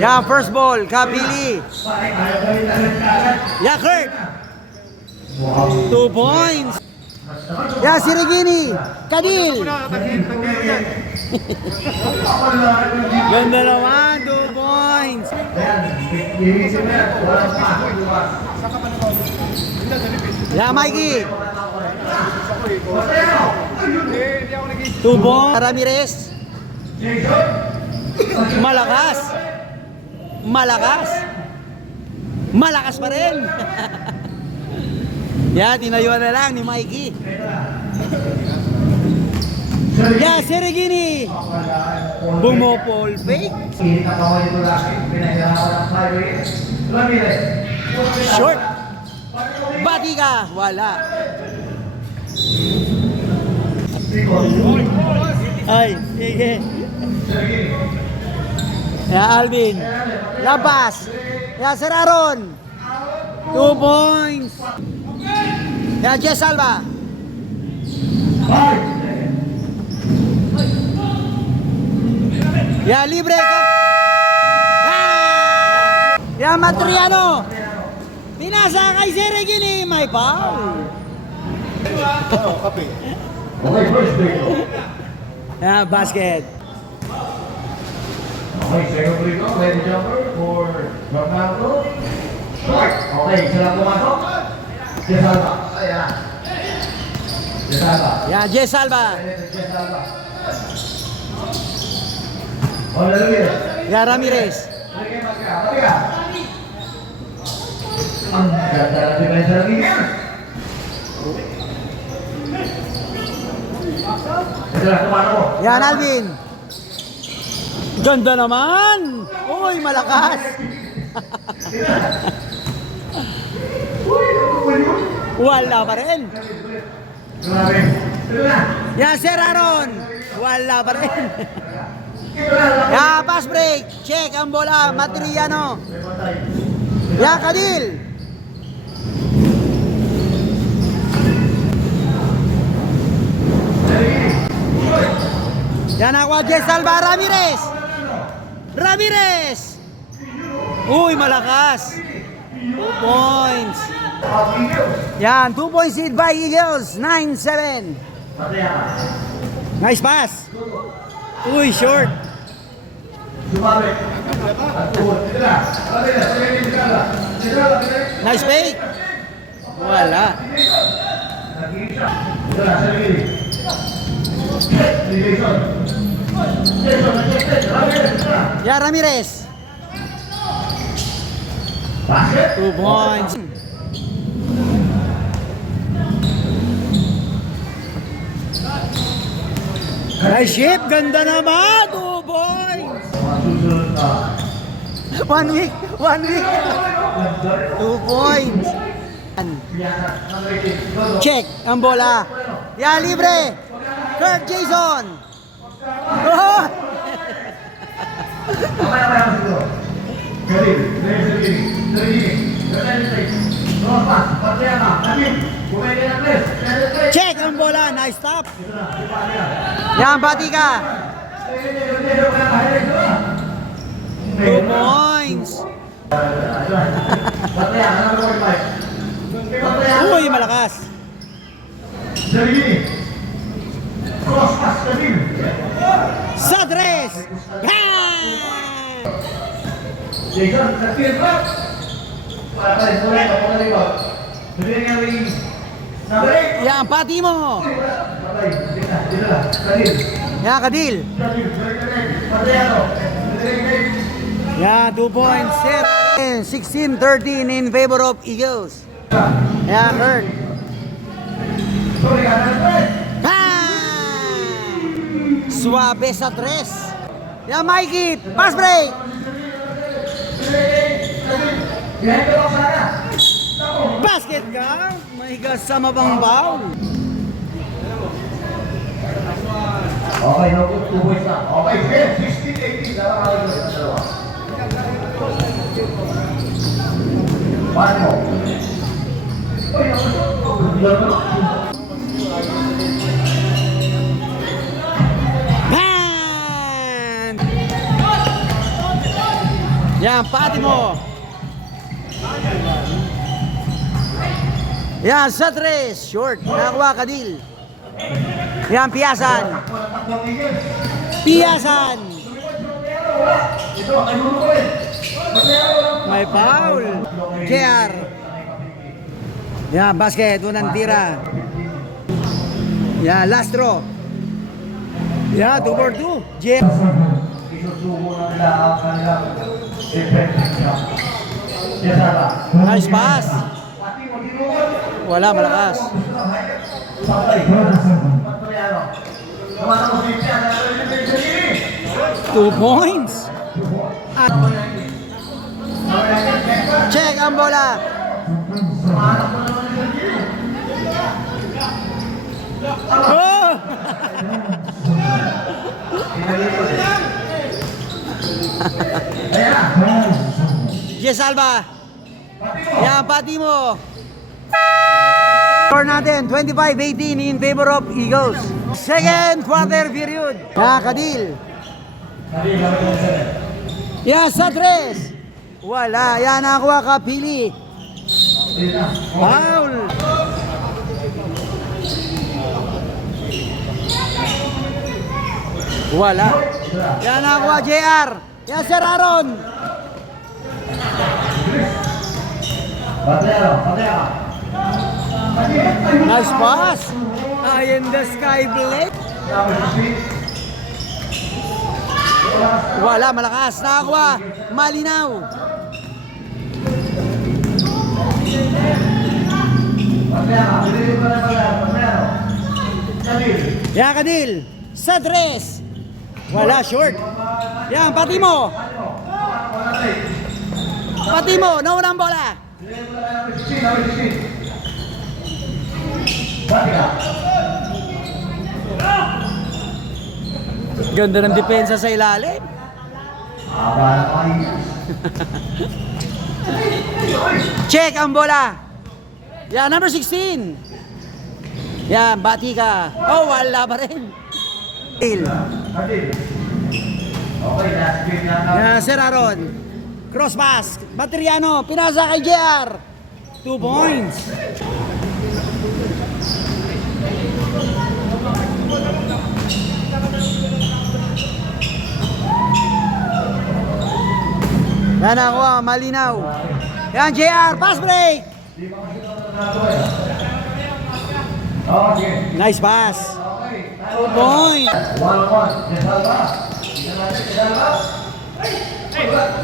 Yeah, first ball, Kapili. Yeah, Kurt. 2 points. Yeah, Sirigini. Kadil. Ganda naman, 2 points. Yeah, Mikey. 2 points. Ramirez. Malakas. Malakas. Malakas pa rin. Yeah, tinayuan na lang ni Mikey. Yeah, Sirigini. Bumopol fake. Short. Bati ka. Wala. Ay, sige. Yeah, Alvin. Labas. Yeah, Sir Aaron. 2 points. Yeah, Jess Alba. Yeah, libre. Yeah, Matriano. Pinasa kay Sirigini. May foul. Yeah, basket. Okay, second free throw, lady jumper for Ronaldo. Short. Okay, silang pumasok. Jess Alba. Ayan. Jess Alba. Yeah, Jess Alba. Jess Alba. Oh, Ramirez. Yeah, Ramirez. Balikan. Ang ganda na depensa ng Indian. Ito na, tumano mo. Yan, Alvin. Ganda naman. Uy, malakas. Wala pa rin. Yan, Sir Aaron. Wala pa rin. Yan, pass break. Check ang bola. Matriano. Yan, Kadil. Yan ako, Jess Alba. Ramirez. Ramirez. Uy, malakas. 2 points. Yan, 2 points lead by Eagles. 9-7. Nice pass. Uy, short. Nice fake. Wala. Ya, Ramirez. 2 points. Nice ship. Ganda naman. 2 points. 1 week. 1 week. 2 points. Check ang bola. Ya, libre. Kurt Jason. Oh! Check ang bola. Nice stop. Yan, bati ka. 2 points. Uy, malakas. Sa tres. Jason, nag-field back. Yan, pati mo. Yan, Kadil. Yan, 2 points. 16-13 in favor of Eagles. Yan, Kurt. Suabe sa tres. Yan, Mikey. Pass break. Basket ka. May kasama pang foul. Okay, no good. 2 points na. Okay, 16-18. Dalawa. Paano mo? Yan, pati mo. Yan, sa 3. Short. Nakakuha, Kadil. Yan, piyasan. Piyasan. May foul. KR. Yan, basket. Unang tira. Yan, last draw. Yan, 2 for 2. Jeff. Isusubo na nila ang kanilang defensive shot. Yes, Alba. Nice pass. Pati mo, tinungan. Wala, malakas. Patay. Patroyano. Tumatapos si Pian. 2 points. At check ang bola. Oh! Yes, Alba. Yan, pati mo. Score natin, 25-18 in favor of Eagles. Second quarter period. Yan, Kadil. Yan, sa 3. Wala. Yan, nakakuha ka, Pili. Foul. Wala. Yan, nakakuha, JR. Yan, Sir Aaron. Nice pass. Eye in the sky, Blake. Wala, malakas. Nakakuha. Malinaw. Yan, Kadil. Sa 3. Wala, short. Yan, pati mo. Pati mo, naunang bola. Ganda ng depensa sa ilalim. Check ang bola. Yan, number 16. Yan, bati ka. Oh, wala pa rin. Yan, Sir Aaron. Cross pass. Bateriano, pinasa kay JR. 2 points. Yan ako, malinaw. Yan, JR, pass break. Nice pass. 2 points.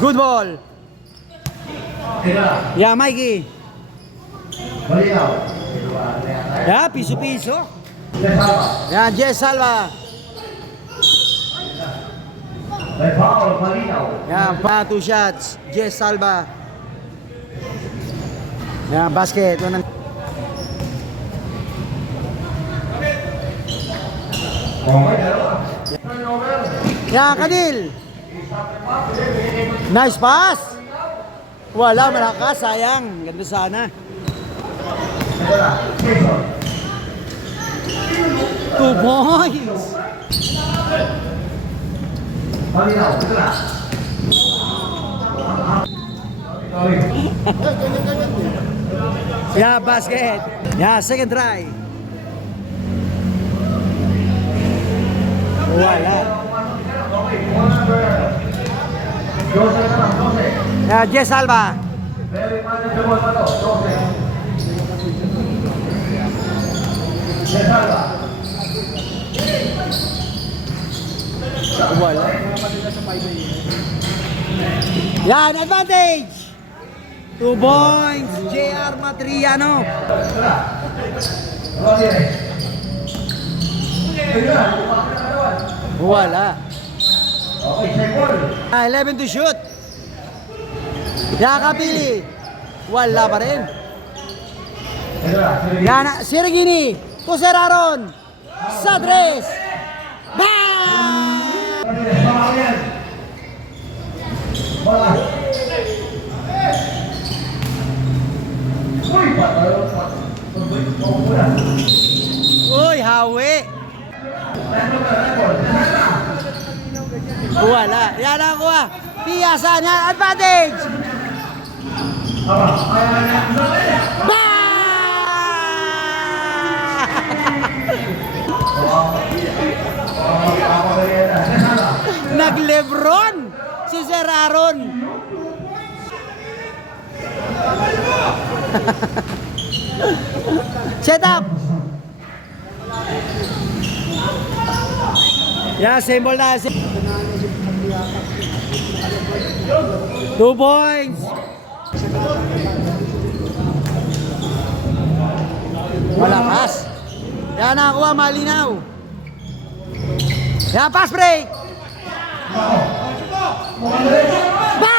Good ball. Yeah, Mikey. Yeah, piso-piso. Yeah, Jess Salva. Yeah, pa 2 shots. Jess Salva. Yeah, basket. Yeah, Kadil. Nice pass. Wala, malakas, sayang. Ganda sana. 2 points. Yeah, basket. Yeah, second try. Wala. Yeah, Jess Alba. Wala. Yan, advantage. 2 points. JR Matriano. Wala. 11 to shoot. Yakapili. Wala pa rin. Yan, Sirigini. To Sir Aaron. Sa 3. Bang! Uy, hawi. Wala. Yan ang kuha. Piyasan. Yan, advantage. Ba! Nag-Lebron si Sir Aaron. Set up. Yeah, symbol na. 2 points. Malakas. Yan nakuha, malinaw. Yan, pass break. Ba!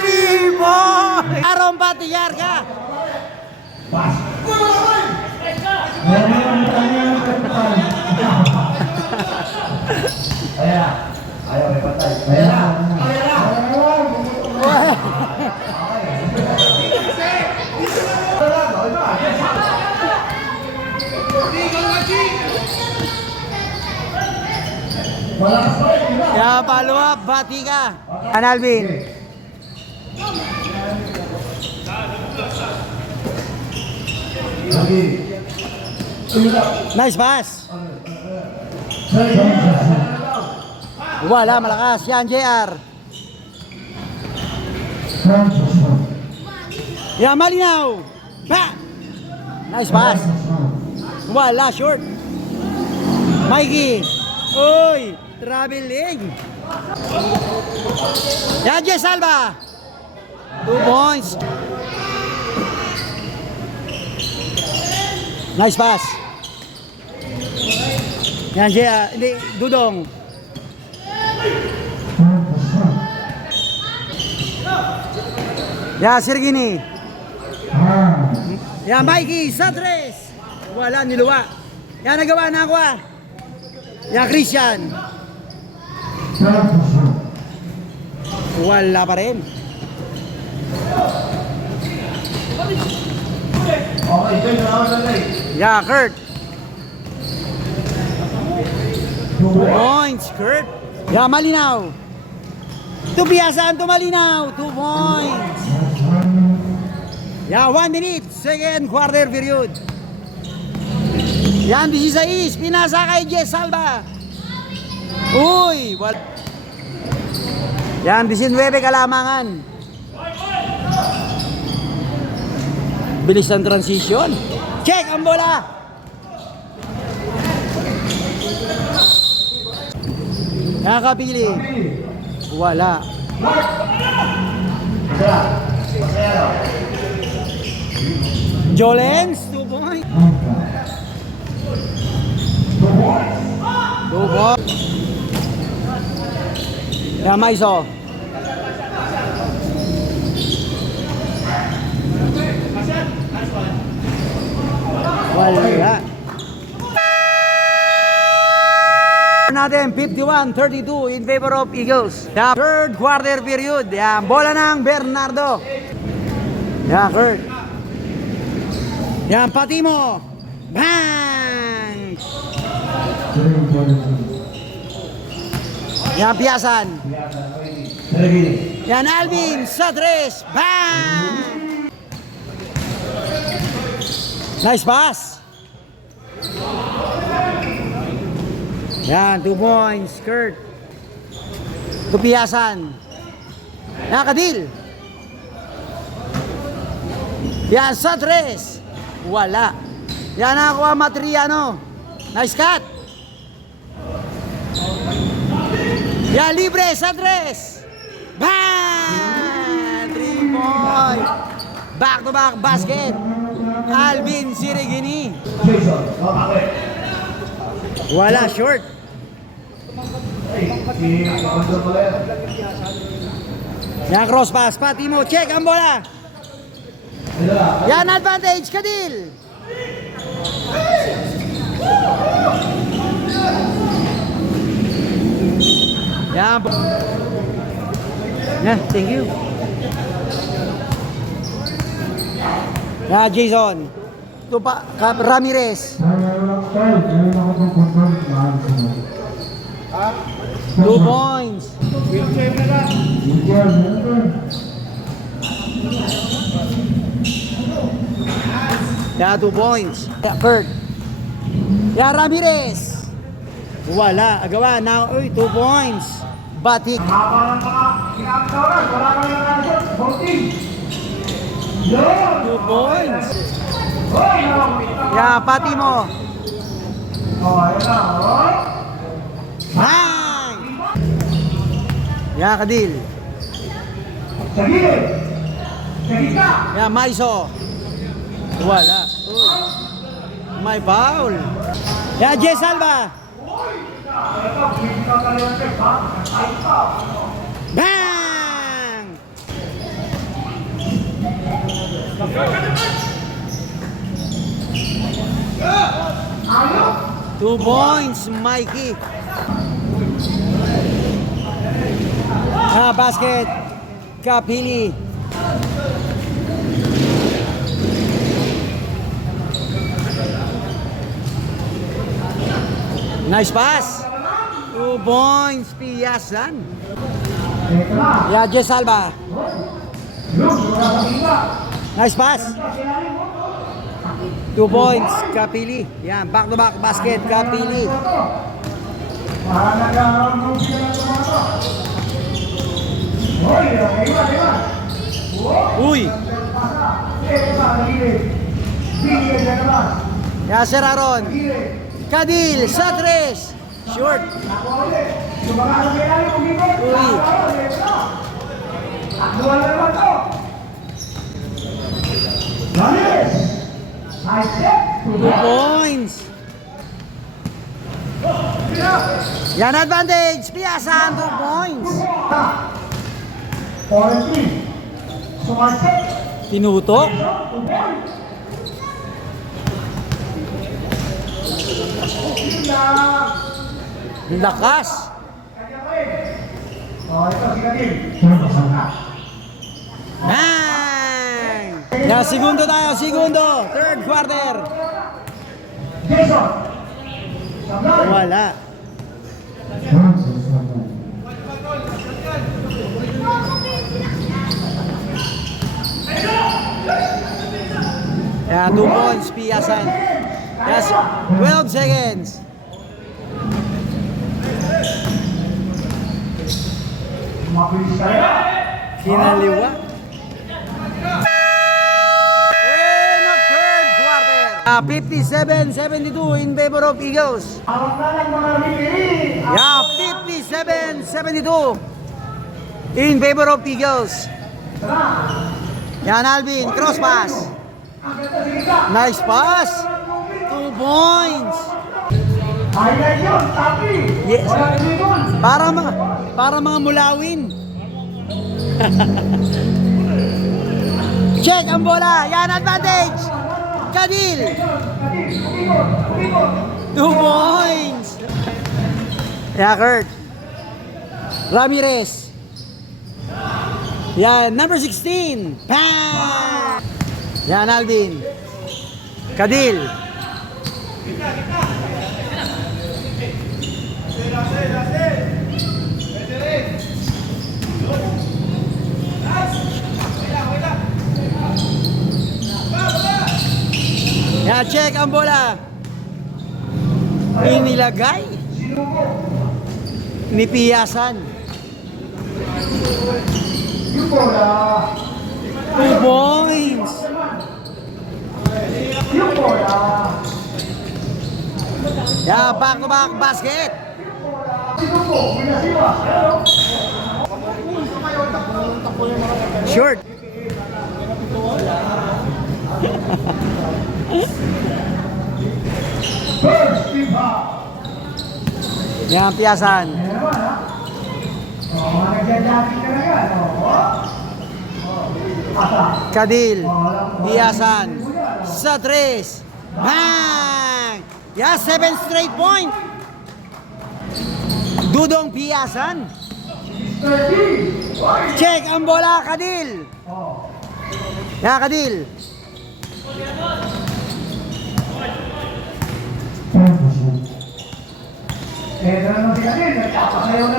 3 points. Aaron Patiyar ka. Ayaw may patay. Ayan na. Ya, follow up, bati ka. Alvin. Nice pass. Wala, malakas. Yan, JR. Yan, malinaw. Pa! Nice pass. Wala, short. Mikey. Uy, traveling. Yan, Jess Alba. 2 points. Nice pass. Yan, JR. Hindi, Dudong. Yan, Sirgini. Yan, Mikey, sa 3. Wala, niluwa. Yan, nagawa na ako ah. Yan, Christian. Wala pa rin. Okay, join na ako sandali. Yeah, Kurt. 2 points, Kurt. Yeah, malinaw. Tubiyasan to malinaw. 2 points. Yeah, 1 minute. Second quarter period. Yan, 16. Pinasa kay Jess Alba. Uy, wala. Yan, 19 kalamangan. Bilis ng transition. Check ang bola. Nakakapili. Wala. Jolens, 2 points. 2 points. Ramaiso. Wala. Natin 51-32 in favor of Eagles. Yeah, third quarter period. Yeah, bola ng Bernardo. Yeah, Kurt. Yan, pati mo. Bang! Yan, Piyasan. Yan, Alvin sa 3. Bang! Nice pass. Yan, 2 points. Kurt. Piyasan. Yan, Kadil. Yan, sa 3. Wala. Yan ako ang Matriano. Nice cut. Yan, libre sa 3. Bang! 3 points. Back to back basket. Alvin Sirigini. Jason, kapakit. Wala, short. Yan, cross pass. Pati mo. Check ang bola. Yan, advantage, Kadil. Yan. Yan, thank you. Yan, Jason. Ito pa, Ramirez. 2 points. Yeah, 2 points. Yeah, Kurt. Yeah, Ramirez. Wala. Agawa. Now, 2 points. Batik. 2 points. Yeah, pati mo. Bang! Yeah, Kadil. Yeah, Maiso. Wala. May foul. Yeah, Jess Alba. Bang! Two points, Mikey. Basket. Kapili. Nice pass. 2 points, Piasan. Yeah, Jess Alba. Nice pass. 2 points, Kapili. Yan, back-to-back basket, Kapili. Uy! Yan, Sir Aaron. Kadil, sa 3. Short. Uy. Two points. Yan advantage. Piasan, 2 points. Tinutok. Lakas. Bang! Yan, segundo tayo, segundo. Third quarter. Wala. Yan, 2 points, Piasan. Yes, 12 seconds. Kinaliwa. End of third quarter. 57-72 in favor of Eagles. Yeah, 57-72 in favor of Eagles. Yan, Alvin, cross pass. Nice pass. 2 points. Yes. Para mga mulawin. Check ang bola. Yan, advantage. Kadil. 2 points. Yeah, Kurt. Ramirez. Yan, number 16. Bang! Yan, Alvin. Kadil. Ya, check ang bola. Inilagay ni Piasan. 2 points. Ya, back-to-back basket. Short. Yan, Piasan. Kadil. Piasan. Sa 3. Bang! Yan, 7 straight point. Dudong Piasan. Check ang bola, Kadil. Yan, Kadil. Kaya naman si Kadil, nagpapasayaw na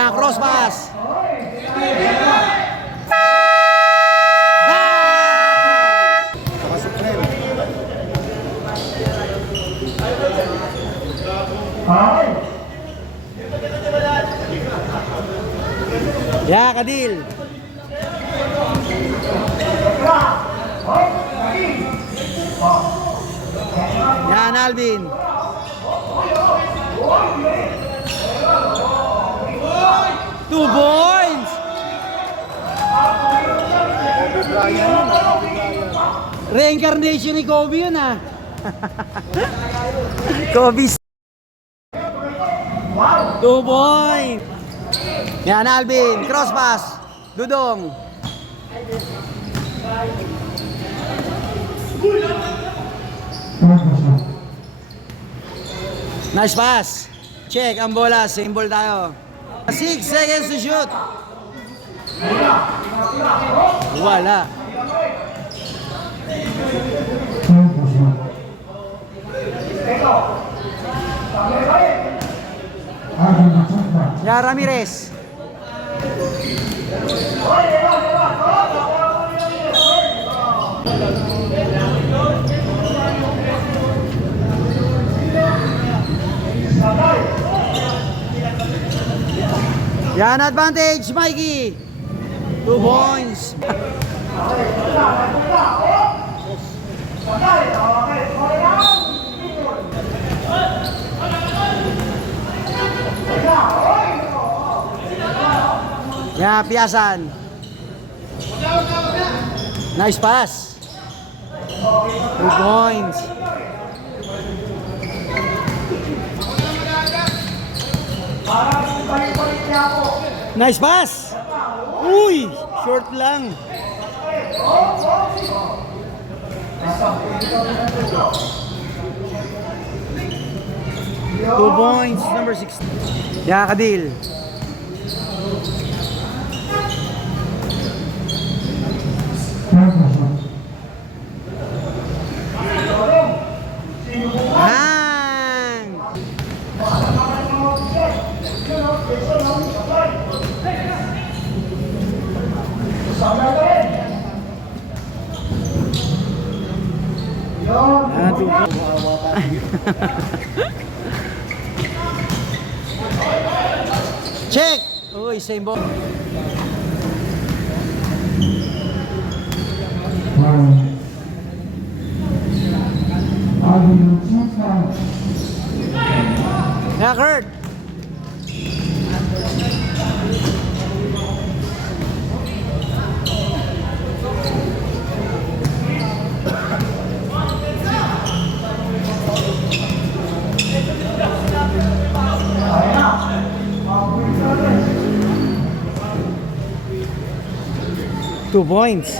Yan, cross pass. Ya, Kadil. Yan, Alvin. Two points. Reincarnation ni Kobe yun ah. Kobe. 2 points. Yan, Alvin. Cross pass. Dudong. Nice pass. Check ang bola. Same ball tayo. 6 seconds to shoot. Wala. Ya, Ramirez. Yan, advantage, Mikey. 2 points. Yan, Piasan. Nice pass. 2 points. Nice pass. Uy, short lang. Two points, number 6. Yeah, Kadil. Hang. Check. Uy, same ball. Yeah, Kurt. Two points.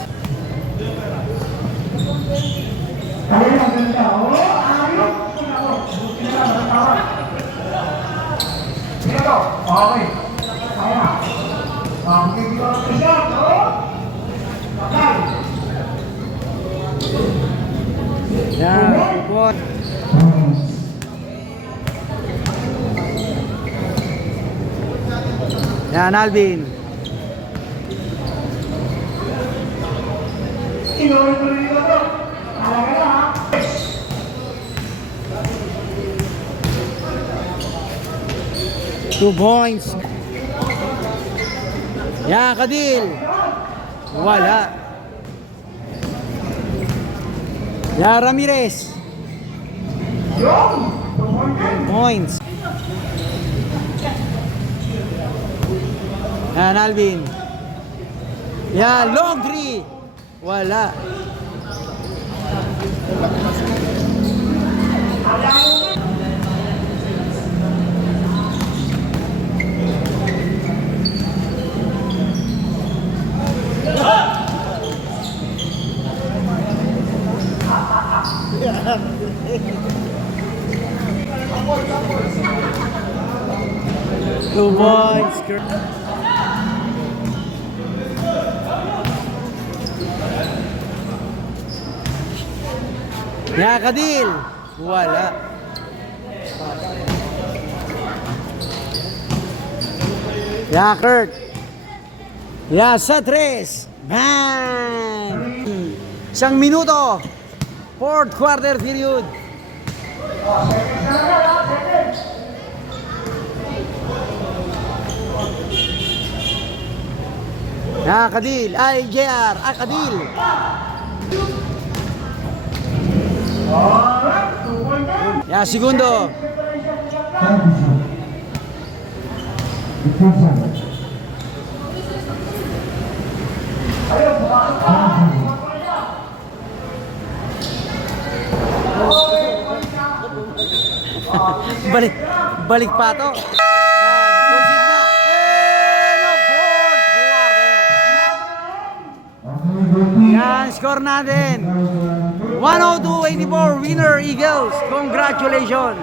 Yeah, two points. Yan, Alvin. Two points. Yan, Kadil. Wala. Yan, Ramirez. 2 points. Yan, Alvin. Yan, long 3. Wala. Two points. Ya, Kadil. Wala. Yeah, Kurt. Yeah, sa 3. Bang! 1 minuto. Fourth quarter period. Yeah, Kadil. Ay, JR. Ah, Kadil. Yeah, segundo. balik balik pa to. Proceed na. And of fourth quarter. Yan, score natin. 102-84 winner Eagles. Congratulations.